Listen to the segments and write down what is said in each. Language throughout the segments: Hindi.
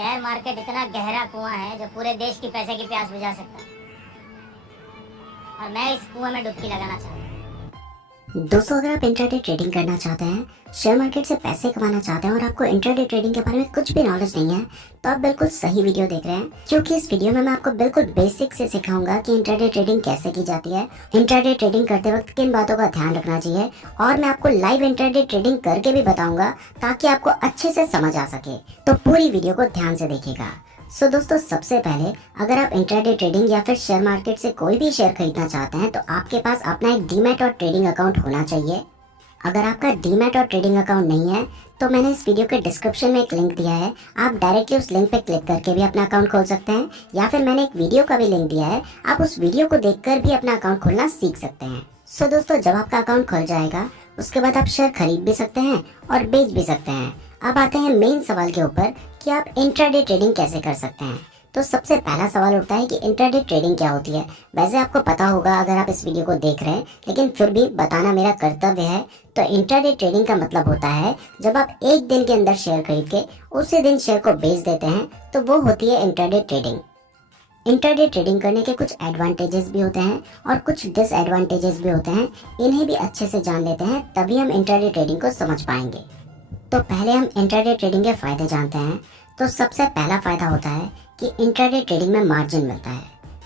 शेयर मार्केट इतना गहरा कुआं है जो पूरे देश की पैसे की प्यास बुझा सकता है। और मैं इस कुएं में डुबकी लगाना चाहता हूँ। दोस्तों, अगर आप इंट्राडे ट्रेडिंग करना चाहते हैं, शेयर मार्केट से पैसे कमाना चाहते हैं और आपको इंट्राडे ट्रेडिंग के बारे में कुछ भी नॉलेज नहीं है, तो आप बिल्कुल सही वीडियो देख रहे हैं। क्योंकि इस वीडियो में मैं आपको बिल्कुल बेसिक से सिखाऊंगा कि इंट्राडे ट्रेडिंग कैसे की जाती है, इंट्राडे ट्रेडिंग करते वक्त किन बातों का ध्यान रखना चाहिए, और मैं आपको लाइव इंट्राडे ट्रेडिंग करके भी बताऊंगा ताकि आपको अच्छे से समझ आ सके। तो पूरी वीडियो को ध्यान से देखिएगा। दोस्तों, सबसे पहले अगर आप इंट्राडे ट्रेडिंग या फिर शेयर मार्केट से कोई भी शेयर खरीदना चाहते हैं तो आपके पास अपना एक डीमैट और ट्रेडिंग अकाउंट होना चाहिए। अगर आपका डीमैट और ट्रेडिंग अकाउंट नहीं है तो मैंने इस वीडियो के डिस्क्रिप्शन में एक लिंक दिया है, आप डायरेक्टली उस लिंक पे क्लिक करके भी अपना अकाउंट खोल सकते हैं, या फिर मैंने एक वीडियो का भी लिंक दिया है, आप उस वीडियो को देखकर भी अपना अकाउंट खोलना सीख सकते हैं। दोस्तों, जब आपका अकाउंट खुल जाएगा उसके बाद आप शेयर खरीद भी सकते हैं और बेच भी सकते हैं। अब आते हैं मेन सवाल के ऊपर कि आप इंट्राडे ट्रेडिंग कैसे कर सकते हैं। तो सबसे पहला सवाल उठता है कि इंट्राडे ट्रेडिंग क्या होती है। वैसे आपको पता होगा अगर आप इस वीडियो को देख रहे हैं, लेकिन फिर भी बताना मेरा कर्तव्य है। तो इंट्राडे ट्रेडिंग का मतलब होता है जब आप एक दिन के अंदर शेयर खरीद के उसी दिन शेयर को बेच देते हैं, तो वो होती है इंट्राडे ट्रेडिंग। इंट्राडे ट्रेडिंग करने के कुछ एडवांटेजेस भी होते हैं और कुछ डिसएडवांटेजेस भी होते हैं। इन्हें भी अच्छे से जान लेते हैं, तभी हम इंट्राडे ट्रेडिंग को समझ पाएंगे। तो पहले हम इंट्राडे ट्रेडिंग के फायदे जानते हैं। तो सबसे पहला फायदा होता है कि इंट्राडे ट्रेडिंग में मार्जिन मिलता है।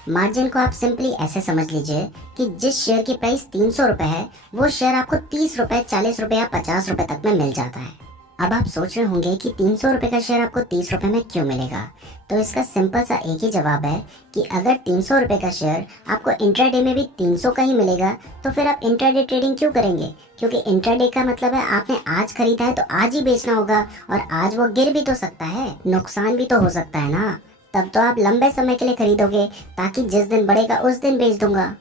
मार्जिन को आप सिंपली ऐसे समझ लीजिए कि जिस शेयर की प्राइस 300 रुपए है, वो शेयर आपको 30 रुपए, 40 रुपए या 50 रुपए तक में मिल जाता है। अब आप सोच रहे होंगे कि 300 रुपए का शेयर आपको 30 रुपए में क्यों मिलेगा। तो इसका सिंपल सा एक ही जवाब है कि अगर 300 रुपए का शेयर आपको इंट्राडे में भी 300 का ही मिलेगा, तो फिर आप इंट्राडे ट्रेडिंग क्यों करेंगे। क्योंकि इंट्राडे का मतलब है आपने आज खरीदा है तो आज ही बेचना होगा, और आज वो गिर भी तो सकता है, नुकसान भी तो हो सकता है ना। तब तो आप लंबे समय के लिए खरीदोगे ताकि जिस दिन बढ़ेगा उस दिन बेच दूंगा।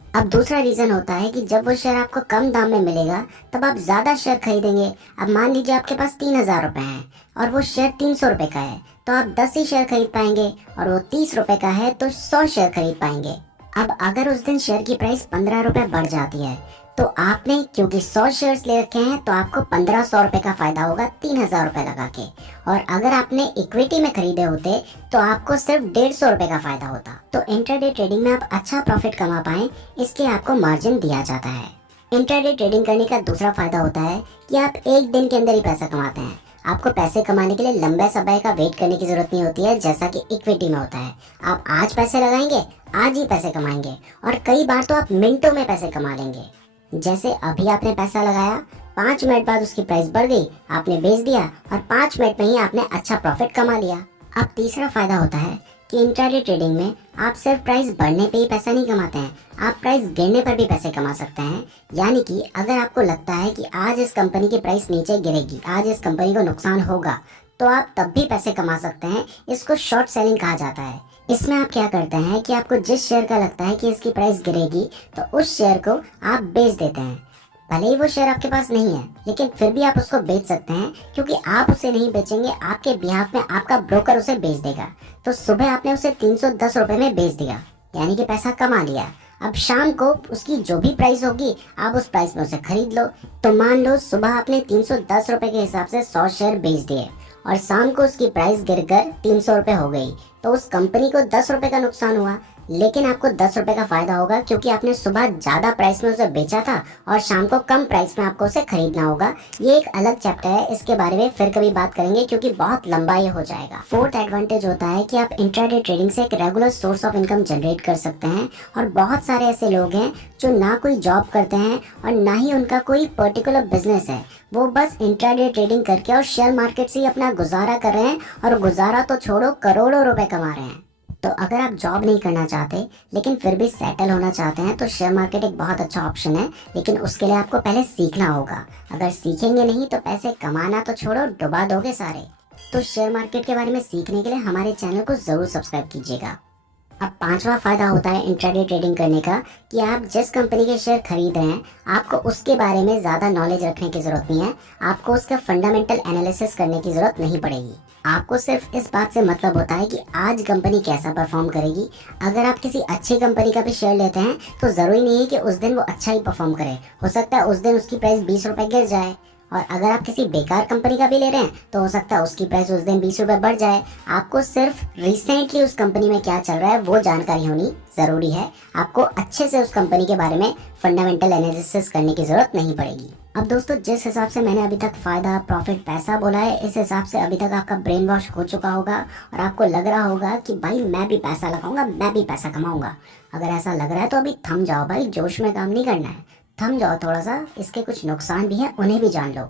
अब दूसरा रीजन होता है कि जब वो शेयर आपको कम दाम में मिलेगा तब आप ज्यादा शेयर खरीदेंगे। अब मान लीजिए आपके पास 3000 रुपए हैं और वो शेयर 300 रुपए का है, तो आप 10 ही शेयर खरीद पाएंगे, और वो 30 रुपए का है तो 100 शेयर खरीद पाएंगे। अब अगर उस दिन शेयर की प्राइस 15 रुपए बढ़ जाती है, तो आपने क्योंकि 100 शेयर्स ले रखे हैं तो आपको 1500 रुपए का फायदा होगा 3000 रुपए लगा के। और अगर आपने इक्विटी में खरीदे होते तो आपको सिर्फ 150 रुपए का फायदा होता। तो इंट्राडे ट्रेडिंग में आप अच्छा प्रॉफिट कमा पाएं, इसलिए आपको मार्जिन दिया जाता है। इंट्राडे ट्रेडिंग करने का दूसरा फायदा होता है कि आप एक दिन के अंदर ही पैसा कमाते हैं। आपको पैसे कमाने के लिए लंबे समय का वेट करने की जरूरत नहीं होती है, जैसा कि इक्विटी में होता है। आप आज पैसे लगाएंगे, आज ही पैसे कमाएंगे, और कई बार तो आप मिनटों में पैसे कमा लेंगे। जैसे अभी आपने पैसा लगाया, 5 मिनट बाद उसकी प्राइस बढ़ गई, आपने बेच दिया, और 5 मिनट में ही आपने अच्छा प्रॉफिट कमा लिया। अब तीसरा फायदा होता है कि इंट्राडे ट्रेडिंग में आप सिर्फ प्राइस बढ़ने पे ही पैसा नहीं कमाते हैं, आप प्राइस गिरने पर भी पैसे कमा सकते हैं। यानी कि अगर आपको लगता है कि आज इस कंपनी की प्राइस नीचे गिरेगी, आज इस कंपनी को नुकसान होगा, तो आप तब भी पैसे कमा सकते हैं। इसको शॉर्ट सेलिंग कहा जाता है। इसमें आप क्या करते हैं कि आपको जिस शेयर का लगता है कि इसकी प्राइस गिरेगी, तो उस शेयर को आप बेच देते हैं। भले ही वो शेयर आपके पास नहीं है, लेकिन फिर भी आप उसको बेच सकते हैं, क्योंकि आप उसे नहीं बेचेंगे, आपके बिहाफ में आपका ब्रोकर उसे बेच देगा। तो सुबह आपने उसे 310 रुपए में बेच दिया, यानी कि पैसा कमा लिया। अब शाम को उसकी जो भी प्राइस होगी आप उस प्राइस में उसे खरीद लो। तो मान लो सुबह आपने 310 रुपए के हिसाब से 100 शेयर बेच दिए, और शाम को उसकी प्राइस गिरकर 300 रुपए हो गई, तो उस कंपनी को 10 रुपए का नुकसान हुआ, लेकिन आपको 10 रुपए का फायदा होगा, क्योंकि आपने सुबह ज्यादा प्राइस में उसे बेचा था और शाम को कम प्राइस में आपको उसे खरीदना होगा। ये एक अलग चैप्टर है, इसके बारे में फिर कभी बात करेंगे, क्योंकि बहुत लंबा ये हो जाएगा। फोर्थ एडवांटेज होता है कि आप इंट्राडे ट्रेडिंग से एक regular source of income generate कर सकते हैं। और बहुत सारे ऐसे लोग हैं जो ना कोई जॉब करते हैं और ना ही उनका कोई पर्टिकुलर बिजनेस है, वो बस इंट्राडे ट्रेडिंग करके और शेयर मार्केट से ही अपना गुजारा कर रहे हैं, और गुजारा तो छोड़ो, करोड़ों रुपए कमा रहे हैं। तो अगर आप जॉब नहीं करना चाहते लेकिन फिर भी सेटल होना चाहते हैं, तो शेयर मार्केट एक बहुत अच्छा ऑप्शन है, लेकिन उसके लिए आपको पहले सीखना होगा। अगर सीखेंगे नहीं तो पैसे कमाना तो छोड़ो, डुबा दोगे सारे। तो शेयर मार्केट के बारे में सीखने के लिए हमारे चैनल को जरूर सब्सक्राइब कीजिएगा। अब पांचवा फायदा होता है इंट्राडे ट्रेडिंग करने का कि आप जिस कंपनी के शेयर खरीद रहे हैं, आपको उसके बारे में ज्यादा नॉलेज रखने की जरूरत नहीं है, आपको उसका फंडामेंटल एनालिसिस करने की जरूरत नहीं पड़ेगी। आपको सिर्फ इस बात से मतलब होता है कि आज कंपनी कैसा परफॉर्म करेगी। अगर आप किसी अच्छी कंपनी का भी शेयर लेते हैं तो जरूरी नहीं है कि उस दिन वो अच्छा ही परफॉर्म करे, हो सकता है उस दिन उसकी प्राइस 20 रुपए गिर जाए, और अगर आप किसी बेकार कंपनी का भी ले रहे हैं तो हो सकता है उसकी प्राइस उस दिन 20 रुपए बढ़ जाए। आपको सिर्फ रिसेंटली उस कंपनी में क्या चल रहा है वो जानकारी होनी जरूरी है। आपको अच्छे से उस कंपनी के बारे में फंडामेंटल एनालिसिस करने की जरूरत नहीं पड़ेगी। अब दोस्तों, जिस हिसाब से मैंने अभी तक फायदा, प्रॉफिट, पैसा बोला है, इस हिसाब से अभी तक आपका ब्रेन वॉश हो चुका होगा और आपको लग रहा होगा कि भाई मैं भी पैसा लगाऊंगा, मैं भी पैसा कमाऊंगा। अगर ऐसा लग रहा है तो अभी थम जाओ भाई, जोश में काम नहीं करना है, थम जाओ थोड़ा सा। इसके कुछ नुकसान भी हैं, उन्हें भी जान लो।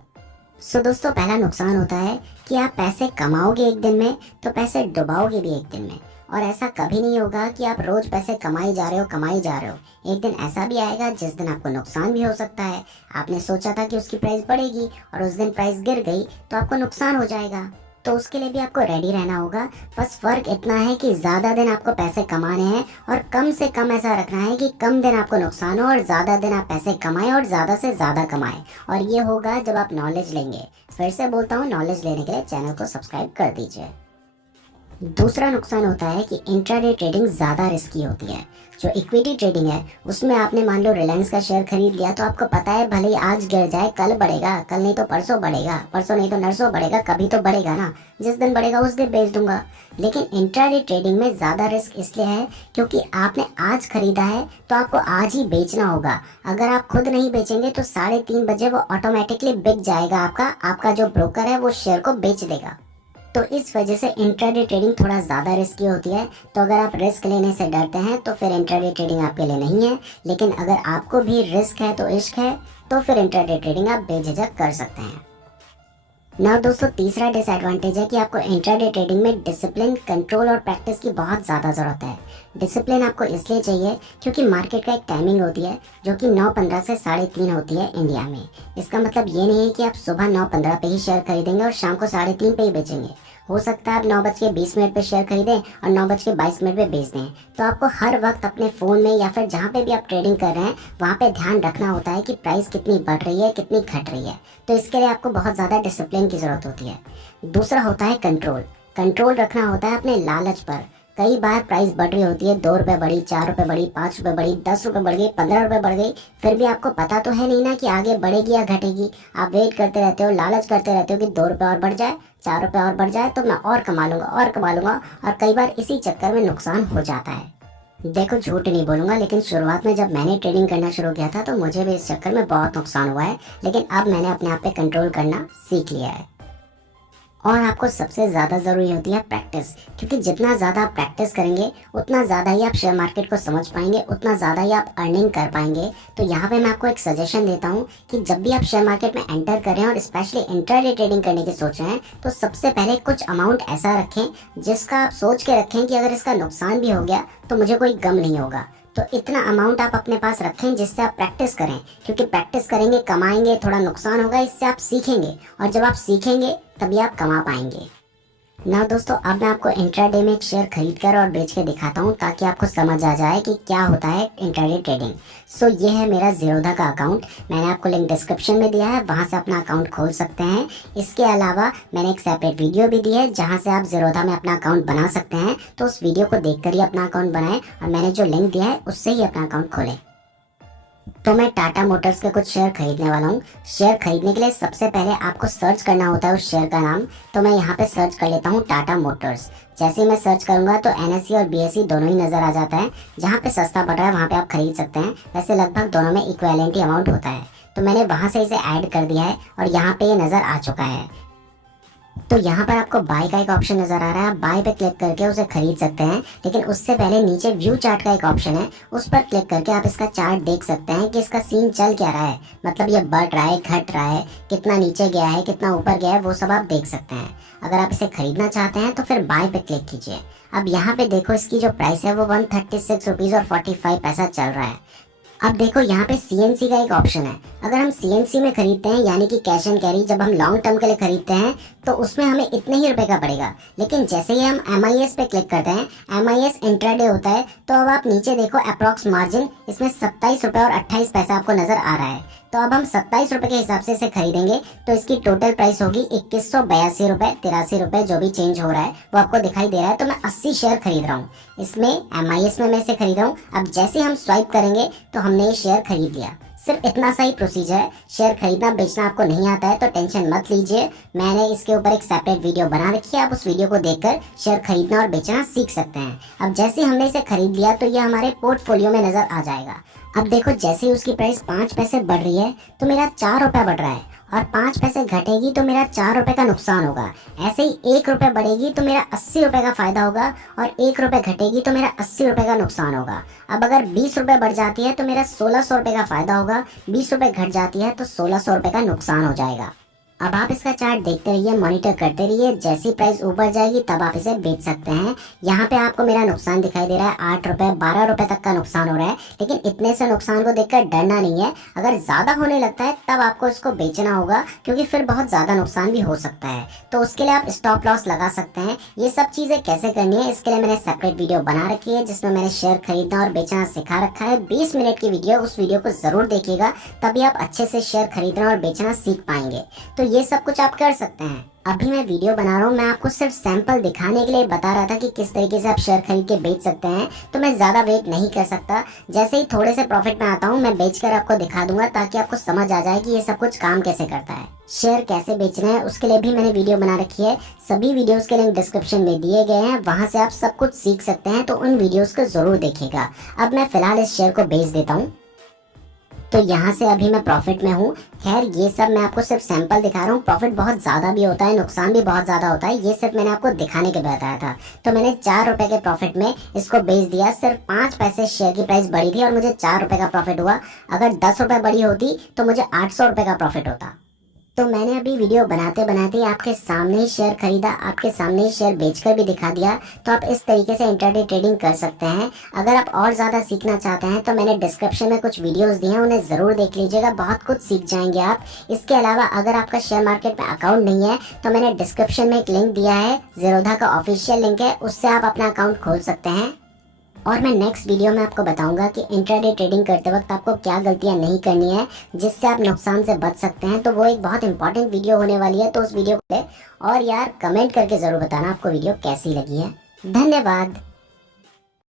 दोस्तों, पहला नुकसान होता है कि आप पैसे कमाओगे एक दिन में तो पैसे डुबाओगे भी एक दिन में। और ऐसा कभी नहीं होगा कि आप रोज पैसे कमाई जा रहे हो। एक दिन ऐसा भी आएगा जिस दिन आपको नुकसान भी हो सकता है। आपने सोचा था कि उसकी प्राइस बढ़ेगी और उस दिन प्राइस गिर गई तो आपको नुकसान हो जाएगा। तो उसके लिए भी आपको रेडी रहना होगा। बस फर्क इतना है कि ज्यादा दिन आपको पैसे कमाने हैं और कम से कम ऐसा रखना है कि कम दिन आपको नुकसान हो और ज्यादा दिन आप पैसे कमाएं और ज्यादा से ज्यादा कमाएं। और ये होगा जब आप नॉलेज लेंगे। फिर से बोलता हूँ, नॉलेज लेने के लिए चैनल को सब्सक्राइब कर दीजिए। दूसरा नुकसान होता है कि इंट्राडे ट्रेडिंग ज़्यादा रिस्की होती है। जो इक्विटी ट्रेडिंग है उसमें आपने मान लो रिलायंस का शेयर खरीद लिया तो आपको पता है भले ही आज गिर जाए कल बढ़ेगा, कल नहीं तो परसों बढ़ेगा, परसों नहीं तो नरसों बढ़ेगा, कभी तो बढ़ेगा ना, जिस दिन बढ़ेगा उस दिन बेच दूंगा। लेकिन इंट्राडे ट्रेडिंग में ज़्यादा रिस्क इसलिए है क्योंकि आपने आज खरीदा है तो आपको आज ही बेचना होगा। अगर आप खुद नहीं बेचेंगे तो 3:30 बजे वो ऑटोमेटिकली बिक जाएगा, आपका जो ब्रोकर है वो शेयर को बेच देगा। तो इस वजह से इंट्राडे ट्रेडिंग थोड़ा ज़्यादा रिस्की होती है। तो अगर आप रिस्क लेने से डरते हैं तो फिर इंट्राडे ट्रेडिंग आपके लिए नहीं है। लेकिन अगर आपको भी रिस्क है तो इश्क है, तो फिर इंट्राडे ट्रेडिंग आप बेझिझक कर सकते हैं। ना दोस्तों, तीसरा डिसएडवांटेज है कि आपको इंट्राडे ट्रेडिंग में डिसिप्लिन, कंट्रोल और प्रैक्टिस की बहुत ज़्यादा ज़रूरत है। डिसिप्लिन आपको इसलिए चाहिए क्योंकि मार्केट का एक टाइमिंग होती है जो कि 9:15 से 3:30 होती है इंडिया में। इसका मतलब ये नहीं है कि आप सुबह 9:15 पे ही शेयर खरीदेंगे और शाम को 3:30 पे ही बेचेंगे। हो सकता है आप 9:20 पे शेयर खरीदें और 9:22 पे बेच दें। तो आपको हर वक्त अपने फ़ोन में या फिर जहाँ पे भी आप ट्रेडिंग कर रहे हैं वहाँ पे ध्यान रखना होता है कि प्राइस कितनी बढ़ रही है, कितनी घट रही है। तो इसके लिए आपको बहुत ज़्यादा डिसिप्लिन की ज़रूरत होती है। दूसरा होता है कंट्रोल। कंट्रोल रखना होता है अपने लालच पर। कई बार प्राइस बढ़ रही होती है, 2 रुपये बढ़ी, 4 रुपये बढ़ी, 5 रुपये बढ़ी, 10 रुपये बढ़ गई, 15 रुपये बढ़ गई, फिर भी आपको पता तो है नहीं ना कि आगे बढ़ेगी या घटेगी। आप वेट करते रहते हो, लालच करते रहते हो कि 2 रुपये और बढ़ जाए, 4 रुपये और बढ़ जाए तो मैं और कमा लूंगा। और कई बार इसी चक्कर में नुकसान हो जाता है। देखो, झूठ नहीं बोलूंगा, लेकिन शुरुआत में जब मैंने ट्रेडिंग करना शुरू किया था तो मुझे भी इस चक्कर में बहुत नुकसान हुआ है। लेकिन अब मैंने अपने आप पे कंट्रोल करना सीख लिया है। और आपको सबसे ज़्यादा ज़रूरी होती है प्रैक्टिस, क्योंकि जितना ज़्यादा आप प्रैक्टिस करेंगे उतना ज़्यादा ही आप शेयर मार्केट को समझ पाएंगे, उतना ज़्यादा ही आप अर्निंग कर पाएंगे। तो यहाँ पे मैं आपको एक सजेशन देता हूँ कि जब भी आप शेयर मार्केट में एंटर करें और स्पेशली इंट्राडे ट्रेडिंग करने की सोच रहे हैं तो सबसे पहले कुछ अमाउंट ऐसा रखें जिसका आप सोच के रखें कि अगर इसका नुकसान भी हो गया तो मुझे कोई गम नहीं होगा। तो इतना अमाउंट आप अपने पास रखें जिससे आप प्रैक्टिस करें, क्योंकि प्रैक्टिस करेंगे, कमाएंगे, थोड़ा नुकसान होगा, इससे आप सीखेंगे और जब आप सीखेंगे तभी आप कमा पाएंगे ना। दोस्तों, अब मैं आपको इंट्राडे में एक शेयर खरीद कर और बेच के दिखाता हूँ ताकि आपको समझ आ जाए कि क्या होता है इंट्राडे ट्रेडिंग। सो ये है मेरा ज़ीरोधा का अकाउंट। मैंने आपको लिंक डिस्क्रिप्शन में दिया है, वहाँ से अपना अकाउंट खोल सकते हैं। इसके अलावा मैंने एक सेपरेट वीडियो भी दी है जहाँ से आप ज़ीरोधा में अपना अकाउंट बना सकते हैं। तो उस वीडियो को देखकर ही अपना अकाउंट बनाएं और मैंने जो लिंक दिया है उससे ही अपना अकाउंट खोलें। तो मैं टाटा मोटर्स के कुछ शेयर खरीदने वाला हूँ। शेयर खरीदने के लिए सबसे पहले आपको सर्च करना होता है उस शेयर का नाम। तो मैं यहाँ पे सर्च कर लेता हूँ टाटा मोटर्स। जैसे ही मैं सर्च करूंगा तो NSE और BSE दोनों ही नज़र आ जाता है। जहाँ पे सस्ता पड़ रहा है वहाँ पे आप खरीद सकते हैं। वैसे लगभग दोनों में इक्वेलेंट अमाउंट होता है। तो मैंने वहाँ से इसे ऐड कर दिया है और यहाँ पे ये नज़र आ चुका है। तो यहाँ पर आपको बाय का एक ऑप्शन नजर आ रहा है, आप बाय पे क्लिक करके उसे खरीद सकते हैं। लेकिन उससे पहले नीचे व्यू चार्ट का एक ऑप्शन है, उस पर क्लिक करके आप इसका चार्ट देख सकते हैं कि इसका सीन चल क्या रहा है। मतलब ये बढ़ रहा है, घट रहा है, कितना नीचे गया है, कितना ऊपर गया है, वो सब आप देख सकते हैं। अगर आप इसे खरीदना चाहते हैं तो फिर बाय पे क्लिक कीजिए। अब यहाँ पे देखो इसकी जो प्राइस है वो 136 रुपीज़ और 45 पैसा चल रहा है। अब देखो यहाँ पे CNC का एक ऑप्शन है। अगर हम CNC में खरीदते हैं यानी कि कैश एंड कैरी, जब हम लॉन्ग टर्म के लिए खरीदते हैं तो उसमें हमें इतने ही रुपए का पड़ेगा। लेकिन जैसे ही हम MIS पे क्लिक करते हैं, MIS इंट्राडे होता है, तो अब आप नीचे देखो अप्रॉक्स मार्जिन, इसमें 27 रुपये और 28 पैसा आपको नजर आ रहा है। तो अब हम 27 रुपये के हिसाब से इसे खरीदेंगे तो इसकी टोटल प्राइस होगी 2182 रुपये, 83 रुपये, जो भी चेंज हो रहा है वो आपको दिखाई दे रहा है। तो मैं 80 शेयर खरीद रहा हूँ। इसमें MIS में मैं इसे खरीद रहा हूँ। अब जैसे हम स्वाइप करेंगे तो हमने ये शेयर खरीद लिया। सिर्फ इतना सा ही प्रोसीजर है। शेयर खरीदना बेचना आपको नहीं आता है तो टेंशन मत लीजिए, मैंने इसके ऊपर एक सेपरेट वीडियो बना रखी है, आप उस वीडियो को देखकर शेयर खरीदना और बेचना सीख सकते हैं। अब जैसे ही हमने इसे खरीद लिया तो ये हमारे पोर्टफोलियो में नजर आ जाएगा। अब देखो जैसे ही उसकी प्राइस 5 पैसे बढ़ रही है तो मेरा 4 रुपये बढ़ रहा है, और 5 पैसे घटेगी तो मेरा 4 रुपये का नुकसान होगा। ऐसे ही 1 रुपये बढ़ेगी तो मेरा 80 रुपये का फायदा होगा, और 1 रुपये घटेगी तो मेरा 80 रुपये का नुकसान होगा। अब अगर 20 रुपये बढ़ जाती है तो मेरा 1600 रुपये का फायदा होगा, 20 रुपये घट जाती है तो 1600 रुपये का नुकसान हो जाएगा। अब आप इसका चार्ट देखते रहिए, मॉनिटर करते रहिए, जैसी प्राइस ऊपर जाएगी तब आप इसे बेच सकते हैं। यहाँ पे आपको मेरा नुकसान दिखाई दे रहा है, 8 रुपये 12 रुपये तक का नुकसान हो रहा है, लेकिन इतने से नुकसान को देखकर डरना नहीं है। अगर ज्यादा होने लगता है तब आपको इसको बेचना होगा, क्योंकि फिर बहुत ज्यादा नुकसान भी हो सकता है। तो उसके लिए आप स्टॉप लॉस लगा सकते हैं। ये सब चीजें कैसे करनी है इसके लिए मैंने सेपरेट वीडियो बना रखी है, जिसमें मैंने शेयर खरीदना और बेचना सिखा रखा है। 20 मिनट की वीडियो, उस वीडियो को जरूर देखिएगा, तभी आप अच्छे से शेयर खरीदना और बेचना सीख पाएंगे। तो ये सब कुछ आप कर सकते हैं। अभी मैं वीडियो बना रहा हूँ, मैं आपको सिर्फ सैंपल दिखाने के लिए बता रहा था कि किस तरीके से आप शेयर खरीद के बेच सकते हैं, तो मैं ज्यादा वेट नहीं कर सकता। जैसे ही थोड़े से प्रॉफिट में आता हूँ मैं बेचकर आपको दिखा दूंगा, ताकि आपको समझ आ जाए कि ये सब कुछ काम कैसे करता है। शेयर कैसे बेचना है उसके लिए भी मैंने वीडियो बना रखी है, सभी वीडियोस के लिंक डिस्क्रिप्शन में दिए गए हैं, वहां से आप सब कुछ सीख सकते हैं, तो उन वीडियोस को जरूर देखिएगा। अब मैं फिलहाल इस शेयर को बेच देता हूँ, तो यहाँ से अभी मैं प्रॉफिट में हूँ। खैर ये सब मैं आपको सिर्फ सैंपल दिखा रहा हूँ, प्रॉफिट बहुत ज़्यादा भी होता है, नुकसान भी बहुत ज़्यादा होता है, ये सिर्फ मैंने आपको दिखाने के लिए बताया था। तो मैंने 4 रुपए के प्रॉफिट में इसको बेच दिया। सिर्फ 5 पैसे शेयर की प्राइस बढ़ी थी और मुझे 4 रुपए का प्रॉफिट हुआ। अगर 10 रुपए बढ़ी होती तो मुझे 800 रुपए का प्रॉफिट होता। तो मैंने अभी वीडियो बनाते बनाते आपके सामने ही शेयर खरीदा, आपके सामने ही शेयर बेचकर भी दिखा दिया। तो आप इस तरीके से इंट्राडे ट्रेडिंग कर सकते हैं। अगर आप और ज़्यादा सीखना चाहते हैं तो मैंने डिस्क्रिप्शन में कुछ वीडियोस दिए हैं, उन्हें ज़रूर देख लीजिएगा, बहुत कुछ सीख जाएंगे आप। इसके अलावा अगर आपका शेयर मार्केट में अकाउंट नहीं है तो मैंने डिस्क्रिप्शन में एक लिंक दिया है, ज़ीरोधा का ऑफिशियल लिंक है, उससे आप अपना अकाउंट खोल सकते हैं। और मैं नेक्स्ट वीडियो में आपको बताऊंगा कि इंट्राडे ट्रेडिंग करते वक्त आपको क्या गलतियां नहीं करनी है, जिससे आप नुकसान से बच सकते हैं। तो वो एक बहुत इंपॉर्टेंट वीडियो होने वाली है, तो उस वीडियो को और यार कमेंट करके ज़रूर बताना आपको वीडियो कैसी लगी है। धन्यवाद।